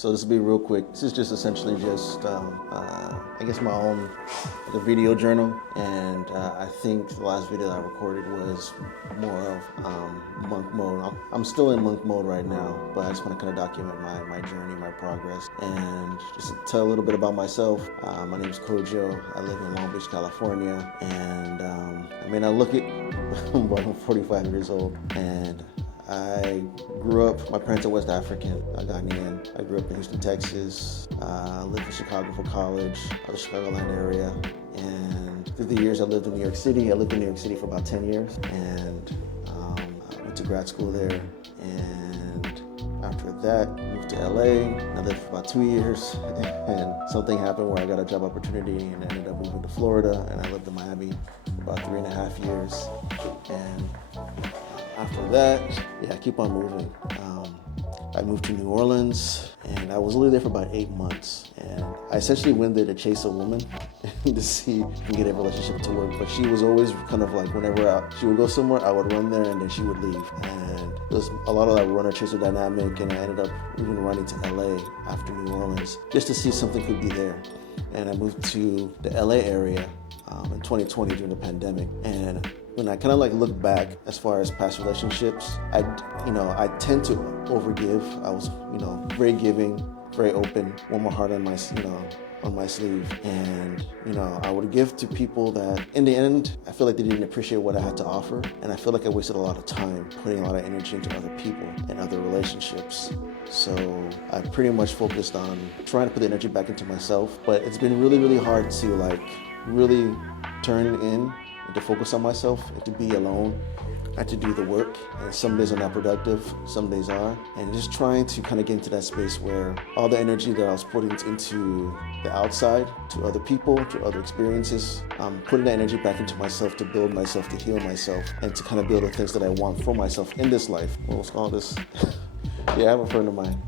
So this will be real quick. This is just essentially just, I guess my own like a video journal. And I think the last video that I recorded was more of monk mode. I'm still in monk mode right now, but I just want to kind of document my journey, my progress, and just to tell a little bit about myself. My name is Kojo. I live in Long Beach, California, and I may not look it, but I'm 45 years old, and I grew up, my parents are West African, Ghanaian. I grew up in Houston, Texas. Lived in Chicago for college, the Chicagoland area. And through the years I lived in New York City. I lived in New York City for about 10 years. And I went to grad school there. And after that, moved to LA. I lived for about 2 years. And something happened where I got a job opportunity and ended up moving to Florida. And I lived in Miami for about 3.5 years. And after that, I keep on moving. I moved to New Orleans, and I was only there for about 8 months. And I essentially went there to chase a woman to see if we can get a relationship to work. But she was always kind of like, whenever she would go somewhere, I would run there, and then she would leave. And there was a lot of that runner-chaser dynamic, and I ended up even running to LA after New Orleans just to see if something could be there. And I moved to the LA area in 2020 during the pandemic. And when I kind of like look back as far as past relationships, I tend to overgive. I was, very giving, very open, wore my heart on my sleeve. And, I would give to people that in the end, I feel like they didn't appreciate what I had to offer. And I feel like I wasted a lot of time putting a lot of energy into other people and other relationships. So I pretty much focused on trying to put the energy back into myself. But it's been really, really hard to really turn in and to focus on myself and to be alone and to do the work. And some days are not productive, some days are. And just trying to kind of get into that space where all the energy that I was putting into the outside, to other people, to other experiences, putting that energy back into myself to build myself, to heal myself, and to kind of build the things that I want for myself in this life. What's called this? Yeah, I have a friend of mine,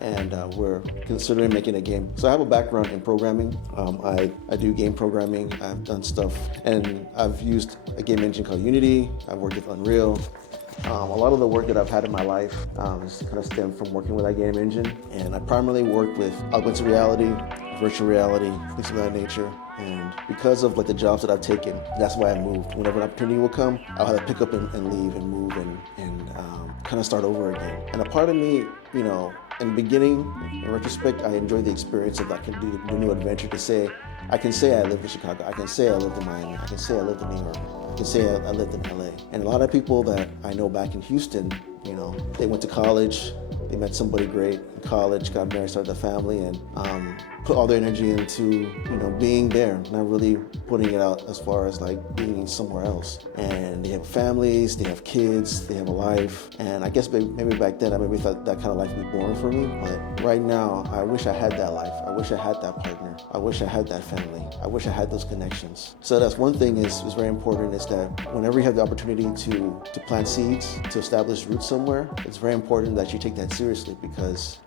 and we're considering making a game. So I have a background in programming. I do game programming. I've done stuff, and I've used a game engine called Unity. I've worked with Unreal. A lot of the work that I've had in my life has kind of stemmed from working with that game engine. And I primarily work with augmented reality, virtual reality, things of that nature. And because of the jobs that I've taken, that's why I moved. Whenever an opportunity will come, I'll have to pick up and leave and move and kind of start over again. And a part of me, in the beginning, in retrospect, I enjoyed the experience of I can do the new adventure I can say I lived in Chicago, I can say I lived in Miami, I can say I lived in New York, I can say I lived in LA. And a lot of people that I know back in Houston, they went to college, they met somebody great in college, got married, started a family, and put all their energy into, being there, not really putting it out as far as being somewhere else. And they have families, they have kids, they have a life. And I guess maybe back then I maybe thought that kind of life would be boring for me. But right now, I wish I had that life. I wish I had that partner. I wish I had that family. I wish I had those connections. So that's one thing is very important, is that whenever you have the opportunity to plant seeds, to establish roots somewhere, it's very important that you take that seriously, because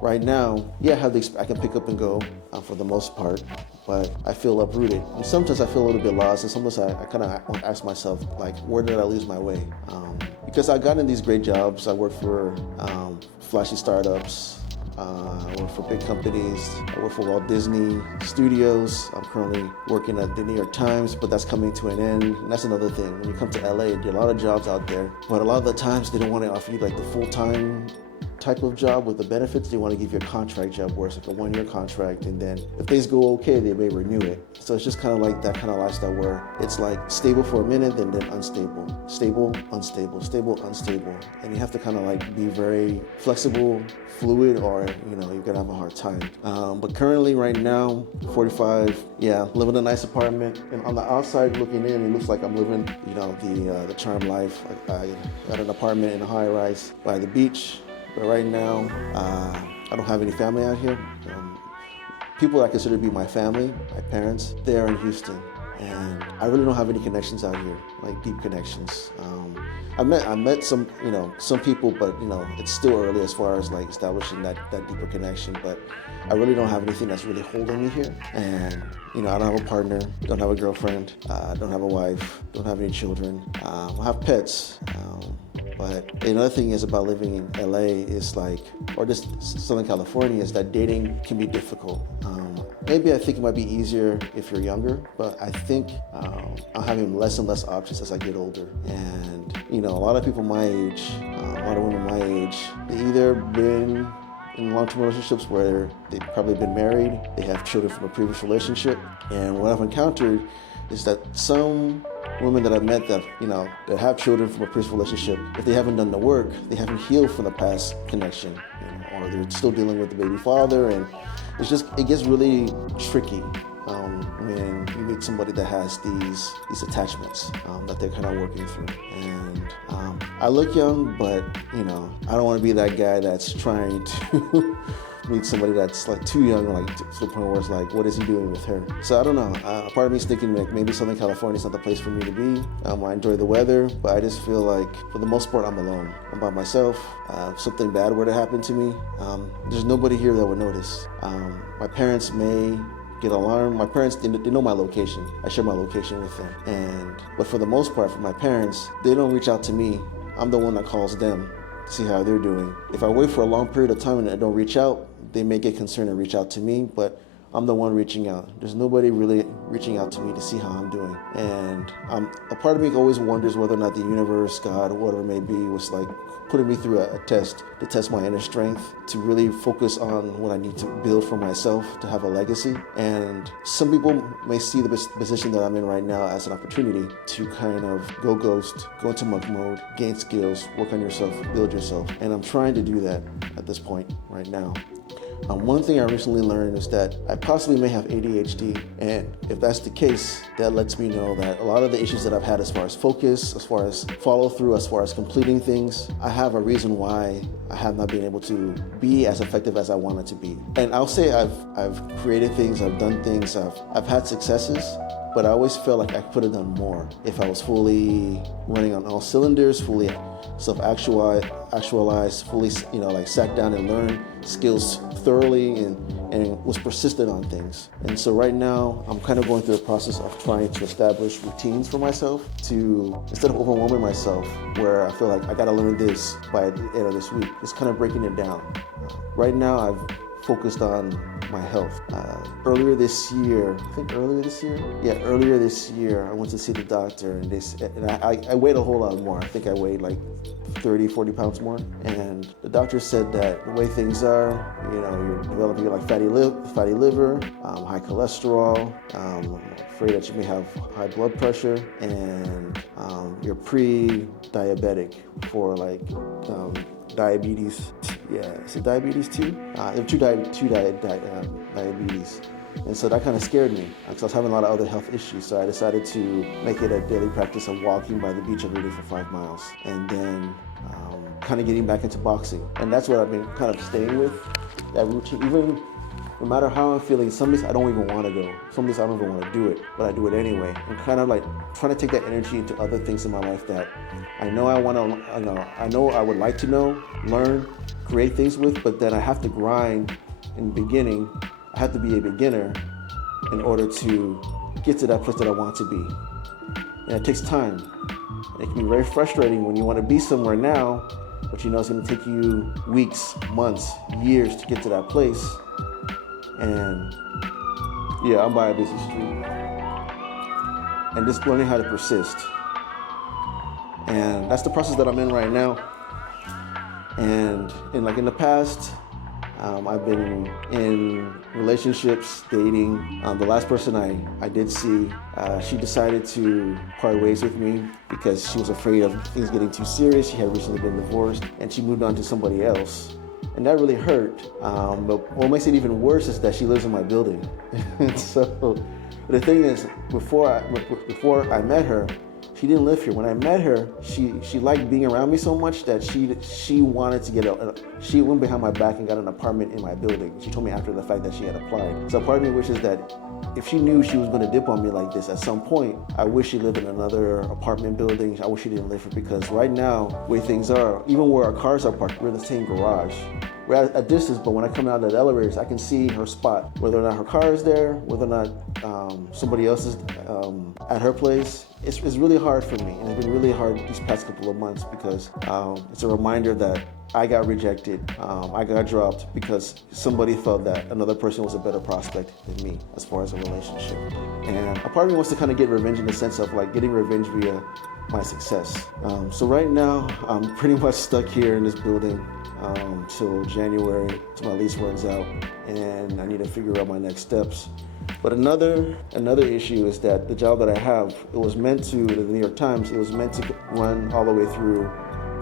right now, I can pick up and go for the most part, but I feel uprooted. And sometimes I feel a little bit lost, and sometimes I kind of ask myself, where did I lose my way? Because I got in these great jobs. I worked for flashy startups. I work for big companies. I work for Walt Disney Studios. I'm currently working at the New York Times, but that's coming to an end. And that's another thing. When you come to LA, there are a lot of jobs out there, but a lot of the times they don't want to offer you the full-time type of job with the benefits. They want to give you a contract job where it's a 1-year contract, and then if things go okay, they may renew it. So it's just kind of like that kind of lifestyle where it's stable for a minute and then unstable, stable, unstable, stable, unstable. And you have to kind of be very flexible, fluid, or you're gonna have a hard time. But currently right now, 45, live in a nice apartment, and on the outside looking in, it looks like I'm living, the charmed life. I got an apartment in a high rise by the beach. But right now, I don't have any family out here. People I consider to be my family, my parents, they're in Houston. And I really don't have any connections out here, deep connections. I met some, some people, but it's still early as far as establishing that deeper connection. But I really don't have anything that's really holding me here. And I don't have a partner, don't have a girlfriend, don't have a wife, don't have any children. I have pets. But another thing is about living in LA is like, or just Southern California, is that dating can be difficult. Maybe I think it might be easier if you're younger, but I think I'm having less and less options as I get older. And a lot of people my age, a lot of women my age, they either been in long-term relationships where they've probably been married, they have children from a previous relationship, and what I've encountered is that some women that I've met that that have children from a previous relationship, if they haven't done the work, they haven't healed from the past connection, or they're still dealing with the baby father, and it gets really tricky when you meet somebody that has these attachments that they're kind of working through. And I look young, but I don't want to be that guy that's trying to meet somebody that's like too young, like to the point where it's like, what is he doing with her? So I don't know. Part of me is thinking like maybe Southern California is not the place for me to be. I enjoy the weather, but I just feel like for the most part I'm alone. I'm by myself. If something bad were to happen to me, there's nobody here that would notice. My parents may get alarmed. My parents, they know my location. I share my location with them. But for the most part, for my parents, they don't reach out to me. I'm the one that calls them to see how they're doing. If I wait for a long period of time and I don't reach out, they may get concerned and reach out to me, but I'm the one reaching out. There's nobody really reaching out to me to see how I'm doing. And a part of me always wonders whether or not the universe, God, or whatever it may be, was like putting me through a test to test my inner strength, to really focus on what I need to build for myself, to have a legacy. And some people may see the position that I'm in right now as an opportunity to kind of go ghost, go into monk mode, gain skills, work on yourself, build yourself. And I'm trying to do that at this point right now. One thing I recently learned is that I possibly may have ADHD, and if that's the case, that lets me know that a lot of the issues that I've had as far as focus, as far as follow through, as far as completing things, I have a reason why I have not been able to be as effective as I wanted to be. And I'll say I've created things, I've done things, I've had successes, but I always felt like I could have done more if I was fully running on all cylinders, fully self-actualized, fully, sat down and learned skills thoroughly and was persistent on things. And so right now, I'm kind of going through a process of trying to establish routines for myself to, instead of overwhelming myself, where I feel like I gotta learn this by the end of this week, just kind of breaking it down. Right now, I've focused on my health. Earlier this year, I went to see the doctor, and I weighed a whole lot more. I think I weighed like 30, 40 pounds more. And the doctor said that the way things are, you're developing like fatty liver, high cholesterol, I'm afraid that you may have high blood pressure, and you're pre-diabetic for like diabetes. Yeah, is it diabetes too? There were two diabetes. And so that kind of scared me because I was having a lot of other health issues. So I decided to make it a daily practice of walking by the beach every day for 5 miles. And then kind of getting back into boxing. And that's what I've been kind of staying with, that routine. Even no matter how I'm feeling, some days I don't even want to go. Some days I don't even want to do it, but I do it anyway. I'm kind of like trying to take that energy into other things in my life that I know I would like to know, learn, create things with, but then I have to grind in the beginning. I have to be a beginner in order to get to that place that I want to be. And it takes time. And it can be very frustrating when you want to be somewhere now, but it's going to take you weeks, months, years to get to that place. And yeah, I'm by a busy street. And just learning how to persist. And that's the process that I'm in right now. And in the past, I've been in relationships, dating. The last person I did see, she decided to part ways with me because she was afraid of things getting too serious. She had recently been divorced, and she moved on to somebody else. And that really hurt. But what makes it even worse is that she lives in my building. So the thing is, before I met her, she didn't live here. When I met her, she liked being around me so much that she wanted to she went behind my back and got an apartment in my building. She told me after the fact that she had applied. So part of me wishes that if she knew she was going to dip on me like this at some point, I wish she lived in another apartment building. I wish she didn't live here, because right now, the way things are, even where our cars are parked, we're in the same garage. we're at a distance, but when I come out of the elevators, I can see her spot, whether or not her car is there, whether or not somebody else is at her place. It's really hard for me, and it's been really hard these past couple of months because it's a reminder that I got rejected, I got dropped because somebody felt that another person was a better prospect than me as far as a relationship. And a part of me wants to kind of get revenge in the sense of like getting revenge via my success. So right now, I'm pretty much stuck here in this building till January, till my lease runs out, and I need to figure out my next steps. But another issue is that the job that I have, it was meant to, the New York Times, it was meant to run all the way through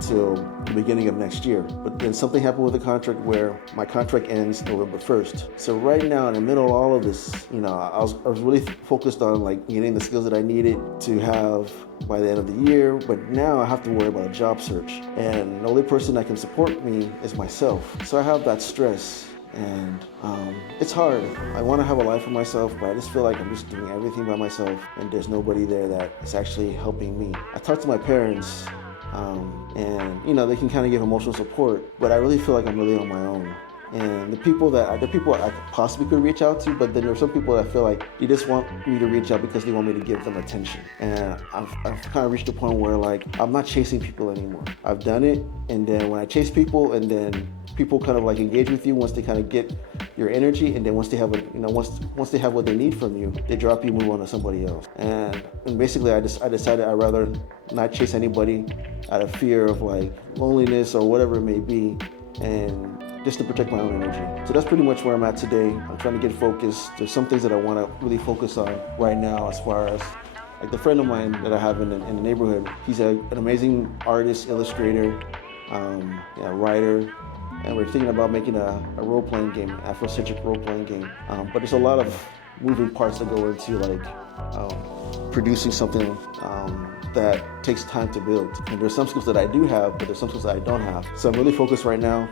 till the beginning of next year. But then something happened with the contract where my contract ends November 1st. So right now, in the middle of all of this, I was really focused on like getting the skills that I needed to have by the end of the year. But now I have to worry about a job search. And the only person that can support me is myself. So I have that stress. And it's hard. I want to have a life for myself, but I just feel like I'm just doing everything by myself, and there's nobody there that is actually helping me. I talked to my parents, and they can kind of give emotional support, but I really feel like I'm really on my own. And the people I possibly could reach out to, but then there's some people that feel like they just want me to reach out because they want me to give them attention. And I've kind of reached a point where like I'm not chasing people anymore. I've done it, and then when I chase people, and then people kind of like engage with you once they kind of get your energy, and then once they have once they have what they need from you, they drop you, move on to somebody else. And basically I decided I'd rather not chase anybody out of fear of like loneliness or whatever it may be, and just to protect my own energy. So that's pretty much where I'm at today. I'm trying to get focused. There's some things that I want to really focus on right now, as far as like the friend of mine that I have in the neighborhood. He's an amazing artist, illustrator, writer, and we're thinking about making a role-playing game, Afrocentric role-playing game. But there's a lot of moving parts that go into like producing something that takes time to build. And there's some skills that I do have, but there's some skills that I don't have. So I'm really focused right now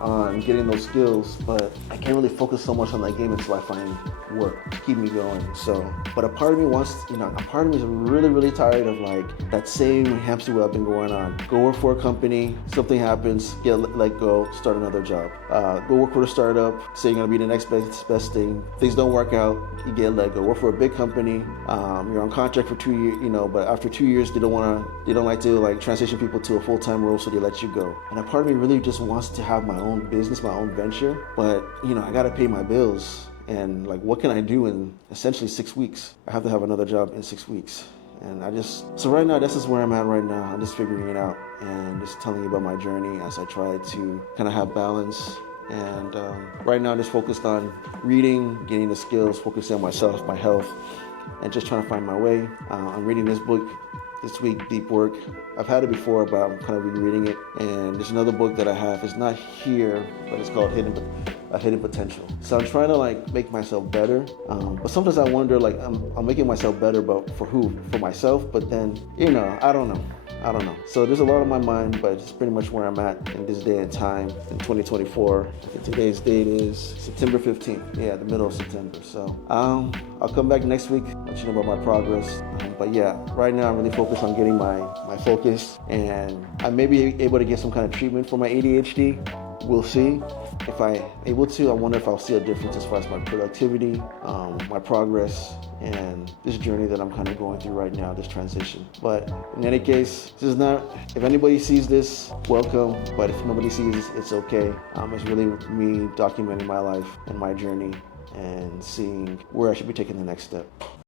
on getting those skills, but I can't really focus so much on that game until I find work to keep me going. So, but a part of me is really, really tired of like that same hamster wheel I've been going on. Go work for a company, something happens, get let go, start another job. Go work for a startup, say you're gonna be the next best thing. Things don't work out, you get let go. Work for a big company, you're on contract for 2 years, but after 2 years they don't like to like transition people to a full-time role, so they let you go. And a part of me really just wants to have my own business, my own venture, but I gotta pay my bills. And like, what can I do in essentially 6 weeks? I have to have another job in 6 weeks. And so right now, this is where I'm at right now. I'm just figuring it out and just telling you about my journey as I try to kind of have balance. And right now, I'm just focused on reading, getting the skills, focusing on myself, my health, and just trying to find my way. I'm reading this book this week, Deep Work. I've had it before, but I'm kind of rereading it. And there's another book that I have. It's not here, but it's called Hidden Potential. So I'm trying to like make myself better, but sometimes I wonder like I'm making myself better, but for who? For myself? But then I don't know. So there's a lot on my mind, but it's pretty much where I'm at in this day and time in 2024. And today's date is September 15th. Yeah, the middle of September. So I'll come back next week, let you know about my progress. But yeah, right now I'm really focused on getting my focus, and I may be able to get some kind of treatment for my ADHD. We'll see. If I'm able to, I wonder if I'll see a difference as far as my productivity, my progress, and this journey that I'm kind of going through right now, this transition. But in any case, if anybody sees this, welcome. But if nobody sees this, it's okay. It's really me documenting my life and my journey and seeing where I should be taking the next step.